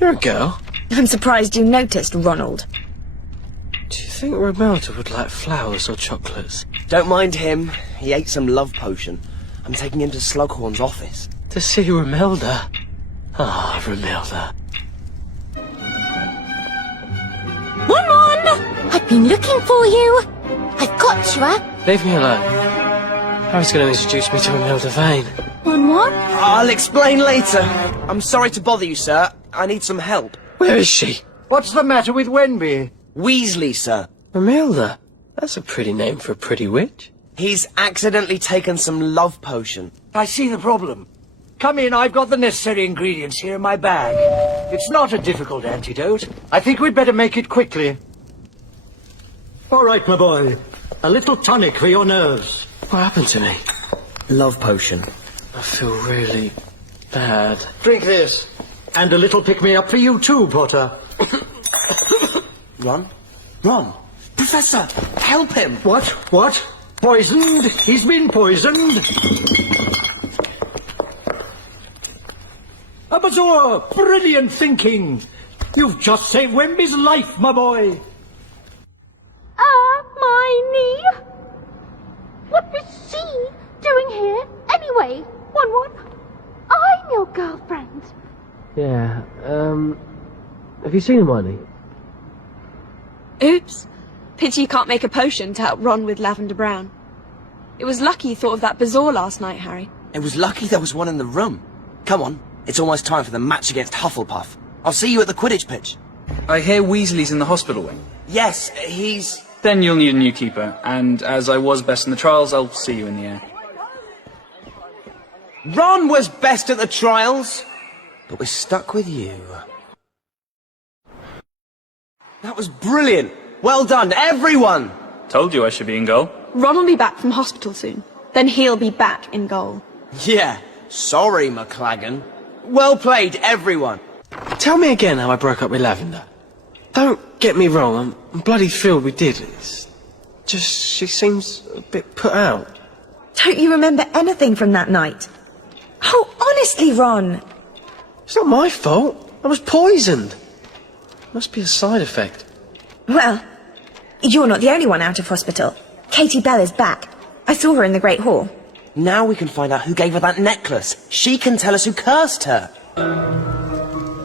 you're a girl. I'm surprised you noticed, Ronald. Do you think Romilda would like flowers or chocolates? Don't mind him. He ate some love potion. I'm taking him to Slughorn's office. To see Romilda? Ah, Romilda. Ron! I've been looking for you. I've got you, Leave me alone. Harry's going to introduce me to Romilda Vane. Ron? I'll explain later. I'm sorry to bother you, sir. I need some help. Where is she? What's the matter with Wenby? Weasley, sir. Romilda? That's a pretty name for a pretty witch. He's accidentally taken some love potion. I see the problem. Come in, I've got the necessary ingredients here in my bag. It's not a difficult antidote. I think we'd better make it quickly. All right, my boy. A little tonic for your nerves. What happened to me? Love potion. I feel really bad. Drink this. And a little pick-me-up for you too, Potter. Ron? Ron! Professor! Help him! What? What? Poisoned? He's been poisoned? A Bazour! Brilliant thinking! You've just saved Wemby's life, my boy! My knee? What was she doing here, anyway? One. I'm your girlfriend. Yeah, have you seen Hermione? Oops. Pity you can't make a potion to help Ron with Lavender Brown. It was lucky you thought of that Bazour last night, Harry. It was lucky there was one in the room. Come on, it's almost time for the match against Hufflepuff. I'll see you at the Quidditch pitch. I hear Weasley's in the hospital wing. Yes, he's... Then you'll need a new keeper, and as I was best in the trials, I'll see you in the air. Ron was best at the trials, but we're stuck with you. That was brilliant. Well done, everyone! Told you I should be in goal. Ron will be back from hospital soon. Then he'll be back in goal. Yeah, sorry, McLagan. Well played, everyone. Tell me again how I broke up with Lavender. Don't get me wrong, I'm bloody thrilled we did. It's just she seems a bit put out. Don't you remember anything from that night? Oh, honestly, Ron. It's not my fault. I was poisoned. Must be a side effect. Well, You're not the only one out of hospital. Katie Bell is back. I saw her in the Great Hall. Now we can find out who gave her that necklace. She can tell us who cursed her.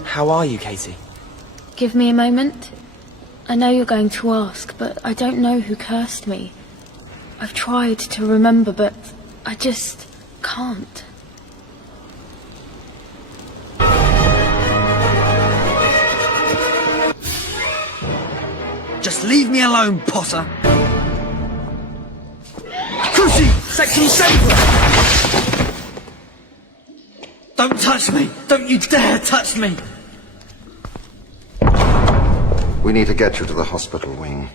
How are you, Katie? Give me a moment. I know you're going to ask, but I don't know who cursed me. I've tried to remember, but I just can't. Just leave me alone, Potter. Cruci! Section 7! Don't touch me! Don't you dare touch me! We need to get you to the hospital wing.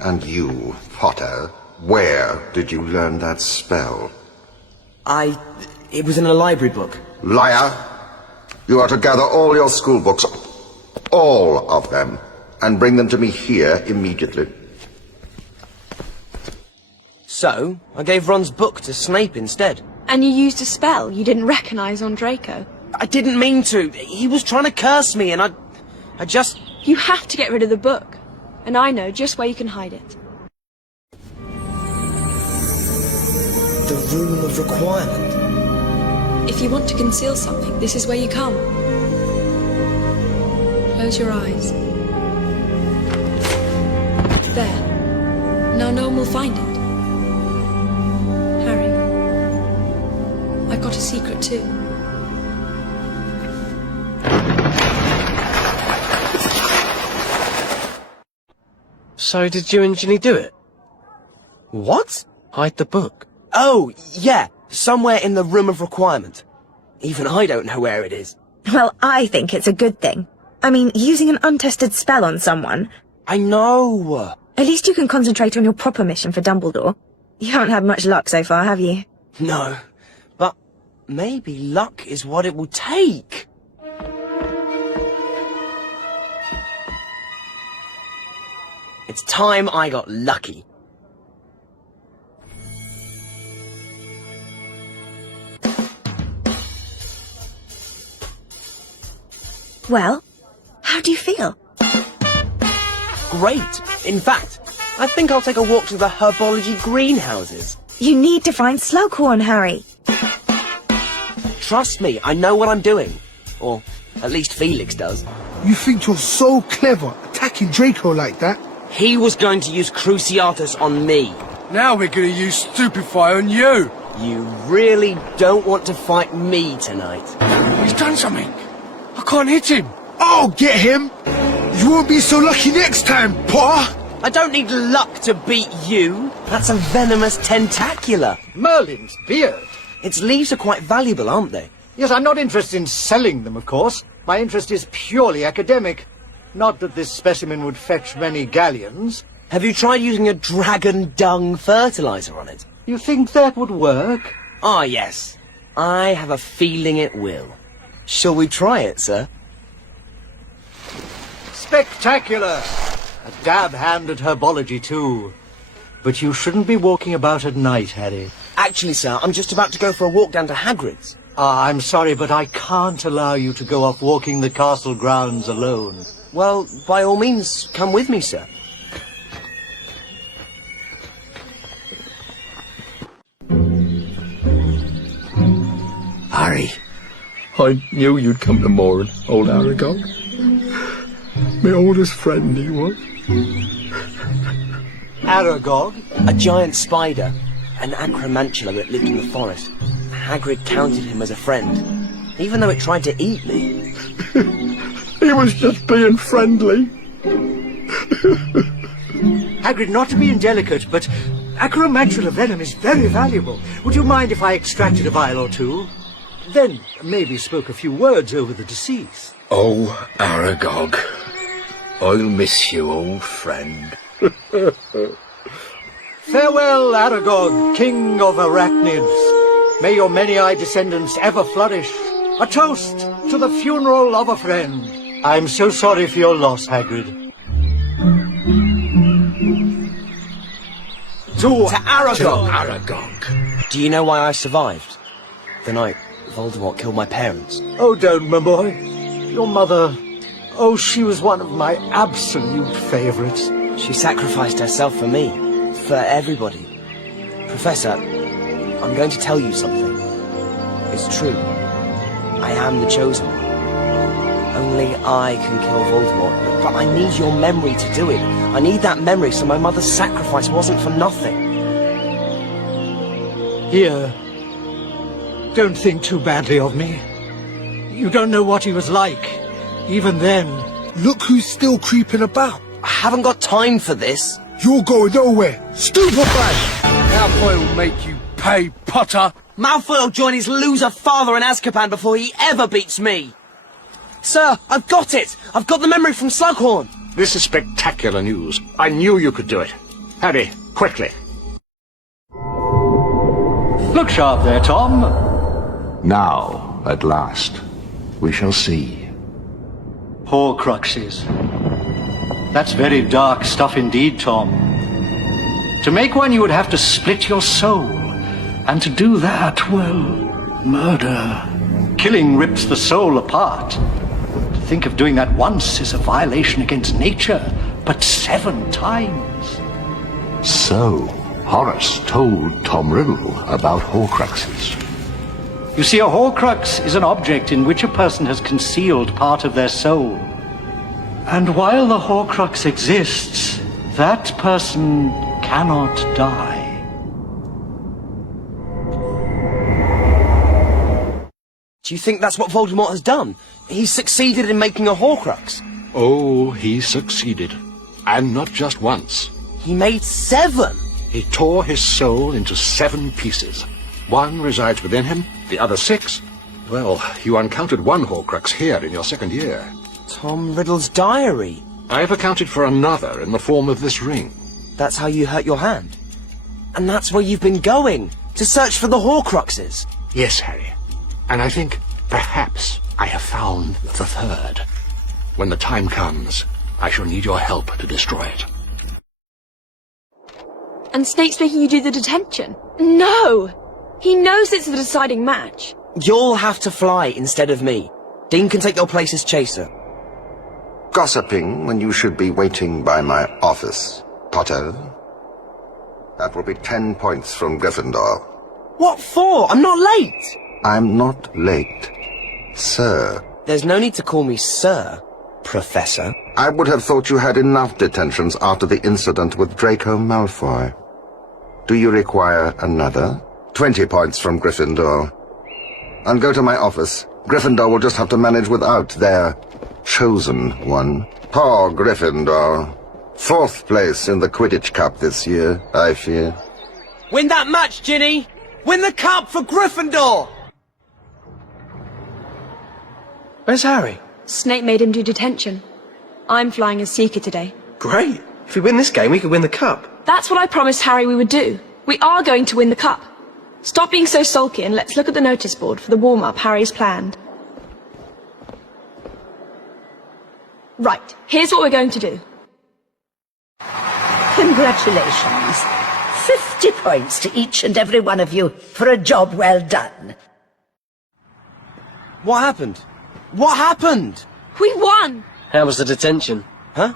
And you, Potter, where did you learn that spell? It was in a library book. Liar! You are to gather all your school books, all of them, and bring them to me here immediately. So, I gave Ron's book to Snape instead. And you used a spell you didn't recognise on Draco. I didn't mean to. He was trying to curse me and I just... You have to get rid of the book. And I know just where you can hide it. The Room of Requirement. If you want to conceal something, this is where you come. Close your eyes. There. Now no one will find it. Harry, I've got a secret too. So did you and Ginny do it? What? Hide the book? Oh, yeah. Somewhere in the Room of Requirement. Even I don't know where it is. Well, I think it's a good thing. I mean, using an untested spell on someone... I know. At least you can concentrate on your proper mission for Dumbledore. You haven't had much luck so far, have you? No. But maybe luck is what it will take. It's time I got lucky. Well, how do you feel? Great. In fact, I think I'll take a walk to the herbology greenhouses. You need to find Slughorn, Harry. Trust me, I know what I'm doing. Or at least Felix does. You think you're so clever, attacking Draco like that? He was going to use Cruciatus on me. Now we're going to use Stupefy on you. You really don't want to fight me tonight. He's done something. I can't hit him. I'll get him. You won't be so lucky next time, Potter. I don't need luck to beat you. That's a venomous tentacular. Merlin's beard. Its leaves are quite valuable, aren't they? Yes, I'm not interested in selling them, of course. My interest is purely academic. Not that this specimen would fetch many galleons. Have you tried using a dragon dung fertilizer on it? You think that would work? Ah, yes. I have a feeling it will. Shall we try it, sir? Spectacular! A dab hand at herbology, too. But you shouldn't be walking about at night, Harry. Actually, sir, I'm just about to go for a walk down to Hagrid's. I'm sorry, but I can't allow you to go off walking the castle grounds alone. Well, by all means, come with me, sir. Harry, I knew you'd come tomorrow, old Aragog. My oldest friend he was. Aragog? A giant spider, an acromantula that lived in the forest. Hagrid counted him as a friend, even though it tried to eat me. He was just being friendly. Hagrid, not to be indelicate, but acromantula venom is very valuable. Would you mind if I extracted a vial or two? Then maybe spoke a few words over the deceased. Oh, Aragog, I'll miss you, old friend. Farewell, Aragog, king of arachnids. May your many-eyed descendants ever flourish. A toast to the funeral of a friend. I'm so sorry for your loss, Hagrid. To Aragog! To Aragog. Do you know why I survived? The night Voldemort killed my parents. Oh, don't, my boy. Your mother... Oh, she was one of my absolute favourites. She sacrificed herself for me, for everybody. Professor, I'm going to tell you something. It's true. I am the Chosen One. Only I can kill Voldemort, but I need your memory to do it. I need that memory so my mother's sacrifice wasn't for nothing. Here, don't think too badly of me. You don't know what he was like, even then. Look who's still creeping about. I haven't got time for this. You're going nowhere. Stupefy! Malfoy will make you pay, Potter. Malfoy will join his loser father in Azkaban before he ever beats me. Sir, I've got it! I've got the memory from Slughorn! This is spectacular news. I knew you could do it. Harry, quickly. Look sharp there, Tom. Now, at last, we shall see. Horcruxes. That's very dark stuff indeed, Tom. To make one, you would have to split your soul. And to do that, well, murder. Killing rips the soul apart. To think of doing that once is a violation against nature, but 7 times. So, Horace told Tom Riddle about Horcruxes. You see, a Horcrux is an object in which a person has concealed part of their soul. And while the Horcrux exists, that person cannot die. Do you think that's what Voldemort has done? He's succeeded in making a Horcrux. Oh, he succeeded. And not just once. He made 7! He tore his soul into 7 pieces. 1 resides within him, the other 6. Well, you uncounted 1 Horcrux here in your 2nd year. Tom Riddle's diary. I have accounted for another in the form of this ring. That's how you hurt your hand. And that's where you've been going, to search for the Horcruxes. Yes, Harry. And I think, perhaps, I have found the 3rd. When the time comes, I shall need your help to destroy it. And Snape's making you do the detention? No! He knows it's the deciding match. You'll have to fly instead of me. Dean can take your place as chaser. Gossiping when you should be waiting by my office, Potter. That will be 10 points from Gryffindor. What for? I'm not late! I'm not late, sir. There's no need to call me sir, Professor. I would have thought you had enough detentions after the incident with Draco Malfoy. Do you require another? 20 points from Gryffindor. And go to my office. Gryffindor will just have to manage without their chosen one. Poor Gryffindor. 4th place in the Quidditch Cup this year, I fear. Win that match, Ginny! Win the cup for Gryffindor! Where's Harry? Snape made him do detention. I'm flying as Seeker today. Great. If we win this game, we can win the cup. That's what I promised Harry we would do. We are going to win the cup. Stop being so sulky and let's look at the notice board for the warm-up Harry's planned. Right, here's what we're going to do. Congratulations. 50 points to each and every one of you for a job well done. What happened? What happened? We won! How was the detention? Huh?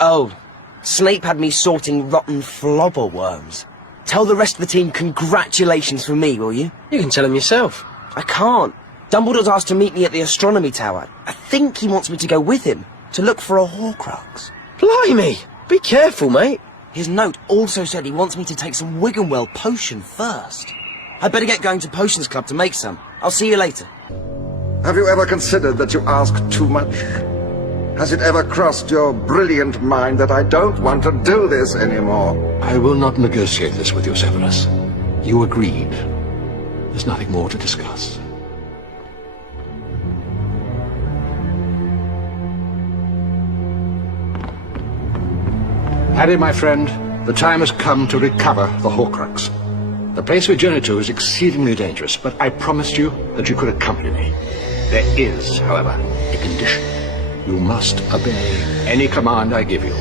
Oh, Snape had me sorting rotten flobber worms. Tell the rest of the team congratulations from me, will you? You can tell him yourself. I can't. Dumbledore's asked to meet me at the astronomy tower. I think he wants me to go with him, to look for a Horcrux. Blimey! Be careful, mate. His note also said he wants me to take some Wiggenweld potion first. I'd better get going to Potions Club to make some. I'll see you later. Have you ever considered that you ask too much? Has it ever crossed your brilliant mind that I don't want to do this anymore? I will not negotiate this with you, Severus. You agreed. There's nothing more to discuss. Harry, my friend, the time has come to recover the Horcrux. The place we journey to is exceedingly dangerous, but I promised you that you could accompany me. There is, however, a condition. You must obey any command I give you,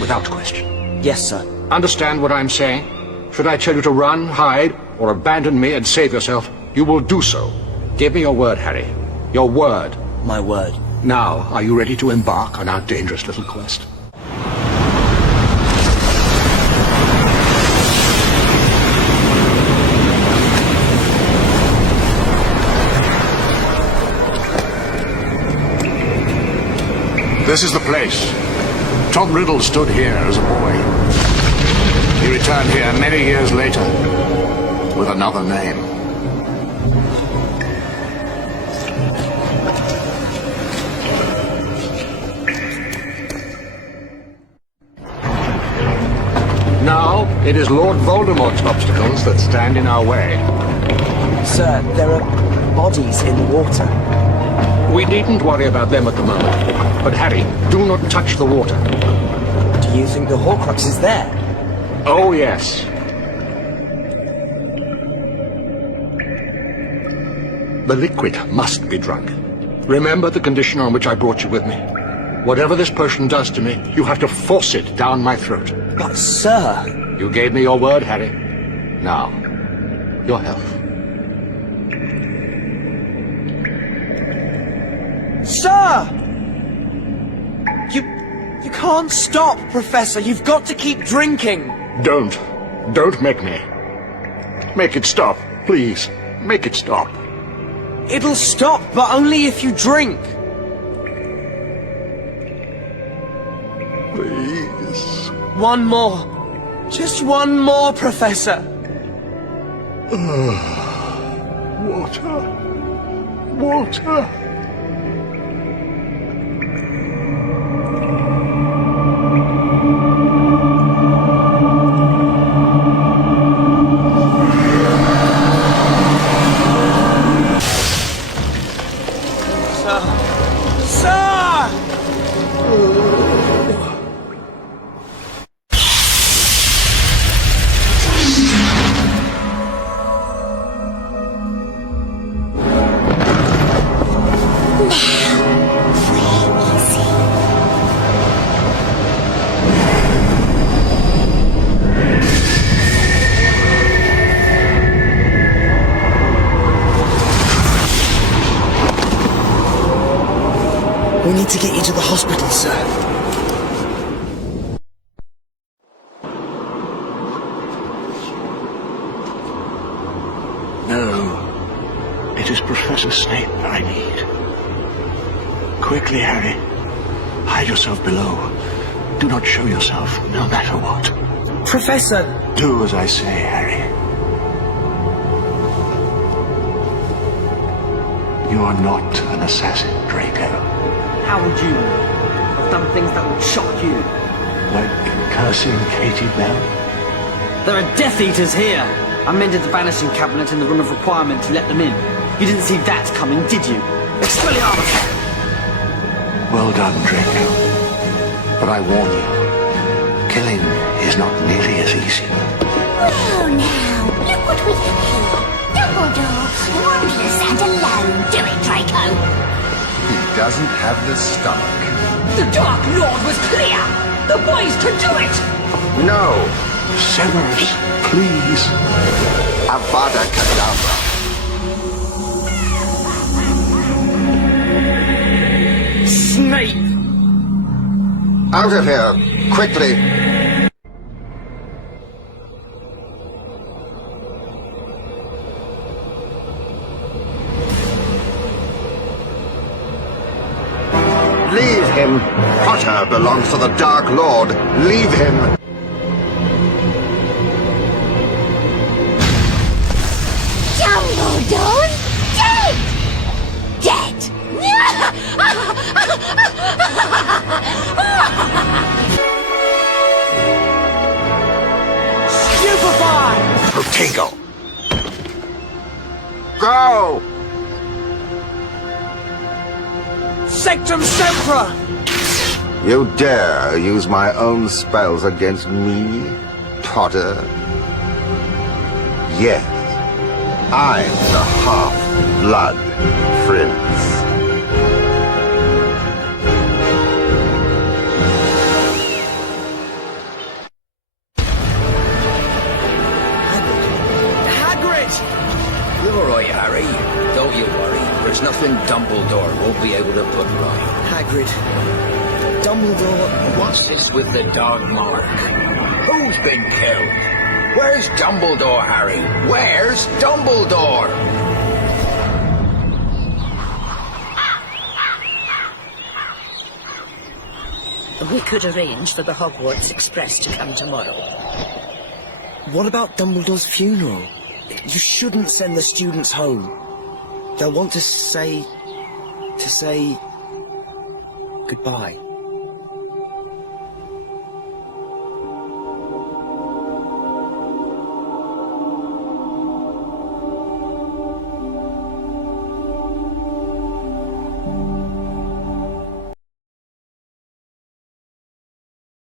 without question. Yes, sir. Understand what I'm saying? Should I tell you to run, hide, or abandon me and save yourself, you will do so. Give me your word, Harry. Your word. My word. Now, are you ready to embark on our dangerous little quest? This is the place. Tom Riddle stood here as a boy. He returned here many years later with another name. Now, it is Lord Voldemort's obstacles that stand in our way. Sir, there are bodies in the water. We needn't worry about them at the moment. But Harry, do not touch the water. Do you think the Horcrux is there? Oh, yes. The liquid must be drunk. Remember the condition on which I brought you with me. Whatever this potion does to me, you have to force it down my throat. But, sir... You gave me your word, Harry. Now, your health. Sir! You can't stop, Professor. You've got to keep drinking. Don't. Don't make me. Make it stop, please. Make it stop. It'll stop, but only if you drink. Please. One more. Just one more, Professor. Water. Water. We need to get you to the hospital, sir. No. It is Professor Snape I need. Quickly, Harry. Hide yourself below. Do not show yourself, no matter what. Professor! Do as I say, Harry. You are not an assassin, Draco. How would you? I've done things that would shock you. Like cursing Katie Bell? There are Death Eaters here. I mended the banishing cabinet in the room of requirement to let them in. You didn't see that coming, did you? Expelliarmus! Well done, Draco. But I warn you, killing is not nearly as easy. Oh, now, look what we have here. Dumbledore, wondrous and alone. Do it, Draco. He doesn't have the stomach. The Dark Lord was clear! The boys can do it! No! Severus, please. Avada Kedavra. Snape! Out of here! Quickly! Leave him! Potter belongs to the Dark Lord. Leave him! Dumbledore dead! Dead! Stupefy! Protego! Go! Sectum Sempra! You dare use my own spells against me, Potter? Yes, I'm the Half-Blood Prince. Hagrid! You're all right, Harry. Don't you worry. There's nothing Dumbledore won't be able to put right. Hagrid. Dumbledore... What's this with the dog mark? Who's been killed? Where's Dumbledore, Harry? Where's Dumbledore? We could arrange for the Hogwarts Express to come tomorrow. What about Dumbledore's funeral? You shouldn't send the students home. They'll want to say goodbye.